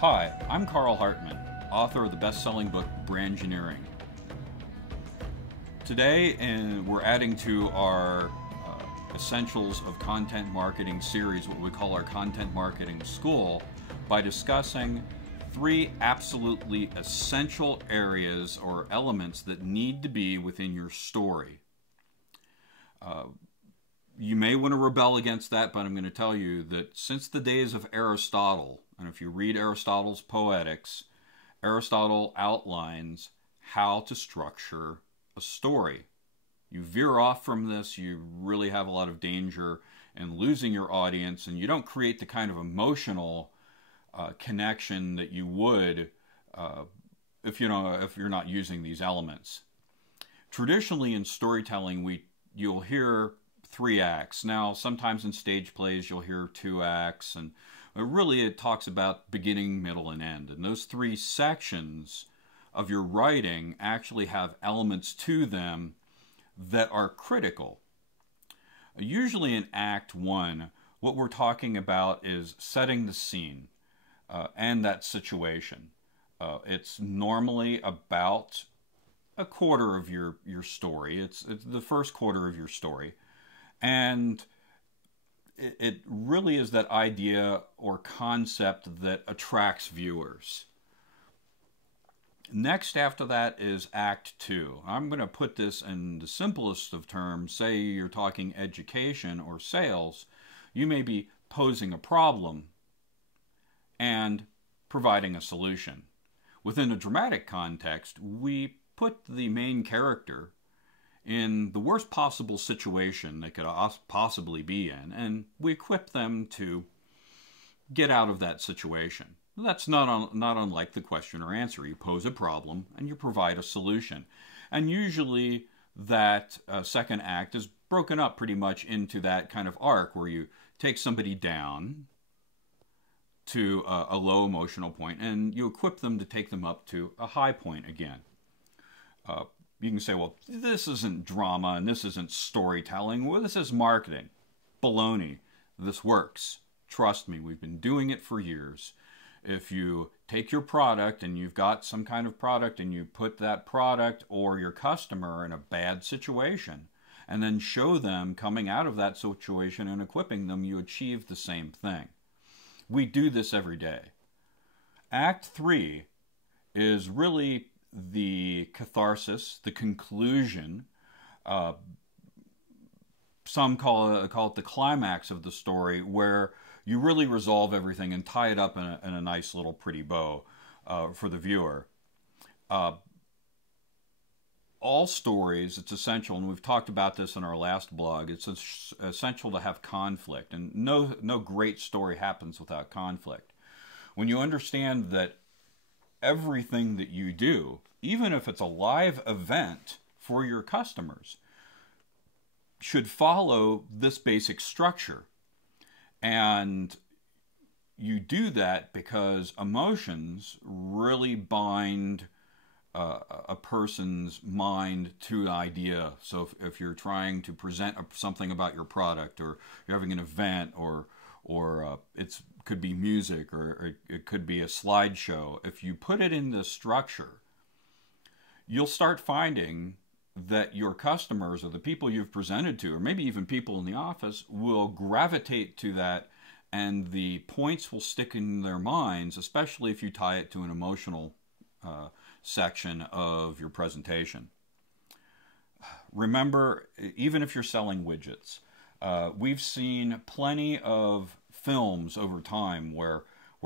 Hi, I'm Carl Hartman, author of the best-selling book Brandgineering. Today, we're adding to our Essentials of Content Marketing series, what we call our Content Marketing School, by discussing 3 absolutely essential areas or elements that need to be within your story. You may want to rebel against that, but I'm going to tell you that since the days of Aristotle, and if you read Aristotle's Poetics, Aristotle outlines how to structure a story. You veer off from this, you really have a lot of danger in losing your audience, and you don't create the kind of emotional connection that you would if you're not using these elements. Traditionally in storytelling, you'll hear 3 acts. Now, sometimes in stage plays you'll hear 2 acts, and really it talks about beginning, middle, and end. And those 3 sections of your writing actually have elements to them that are critical. Usually in Act 1, what we're talking about is setting the scene and that situation. It's normally about a quarter of your story. It's the first quarter of your story. And it really is that idea or concept that attracts viewers. Next after that is Act 2. I'm going to put this in the simplest of terms. Say you're talking education or sales. You may be posing a problem and providing a solution. Within a dramatic context, we put the main character in the worst possible situation they could possibly be in, and we equip them to get out of that situation. That's not unlike the question or answer. You pose a problem and you provide a solution. And usually that second act is broken up pretty much into that kind of arc where you take somebody down to a low emotional point and you equip them to take them up to a high point again. You can say, well, this isn't drama and this isn't storytelling. Well, this is marketing. Baloney. This works. Trust me, we've been doing it for years. If you take your product and you've got some kind of product and you put that product or your customer in a bad situation and then show them coming out of that situation and equipping them, you achieve the same thing. We do this every day. Act 3 is really the catharsis, the conclusion. Some call it the climax of the story, where you really resolve everything and tie it up in a nice little pretty bow for the viewer. All stories, it's essential, and we've talked about this in our last blog, it's essential to have conflict, and no great story happens without conflict. When you understand that everything that you do, even if it's a live event for your customers, should follow this basic structure. And you do that because emotions really bind a person's mind to an idea. So if you're trying to present something about your product, or you're having an event, or it could be music, or it could be a slideshow, if you put it in this structure, you'll start finding that your customers or the people you've presented to, or maybe even people in the office, will gravitate to that, and the points will stick in their minds, especially if you tie it to an emotional section of your presentation. Remember, even if you're selling widgets, we've seen plenty of films over time where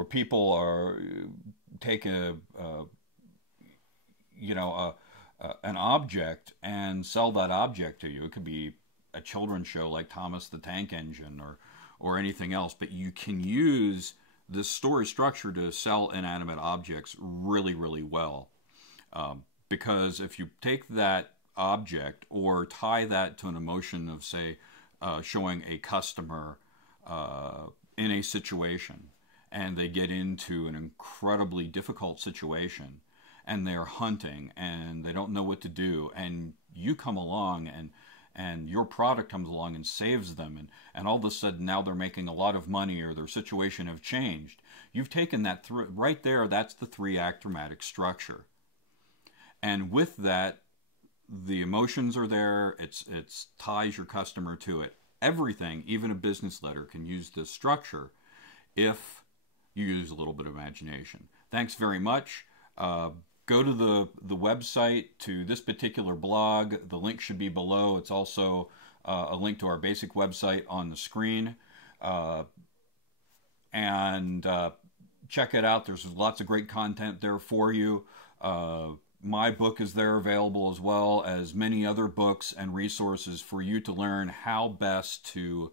people take an object and sell that object to you. It could be a children's show like Thomas the Tank Engine or anything else, but you can use this story structure to sell inanimate objects really, really well. Because if you take that object or tie that to an emotion of, say, showing a customer in a situation, and they get into an incredibly difficult situation, and they're hunting and they don't know what to do, and you come along and your product comes along and saves them, and all of a sudden now they're making a lot of money, or their situation have changed. You've taken that right there, that's the 3-act dramatic structure. And with that, the emotions are there, it's ties your customer to it. Everything, even a business letter, can use this structure if you use a little bit of imagination. Thanks very much. Go to the website to this particular blog. The link should be below. It's also a link to our basic website on the screen. And check it out. There's lots of great content there for you. My book is there available, as well as many other books and resources for you to learn how best to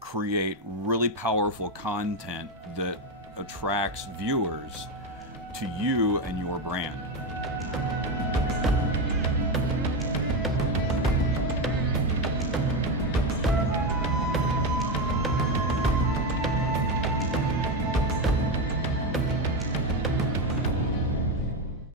create really powerful content that attracts viewers to you and your brand.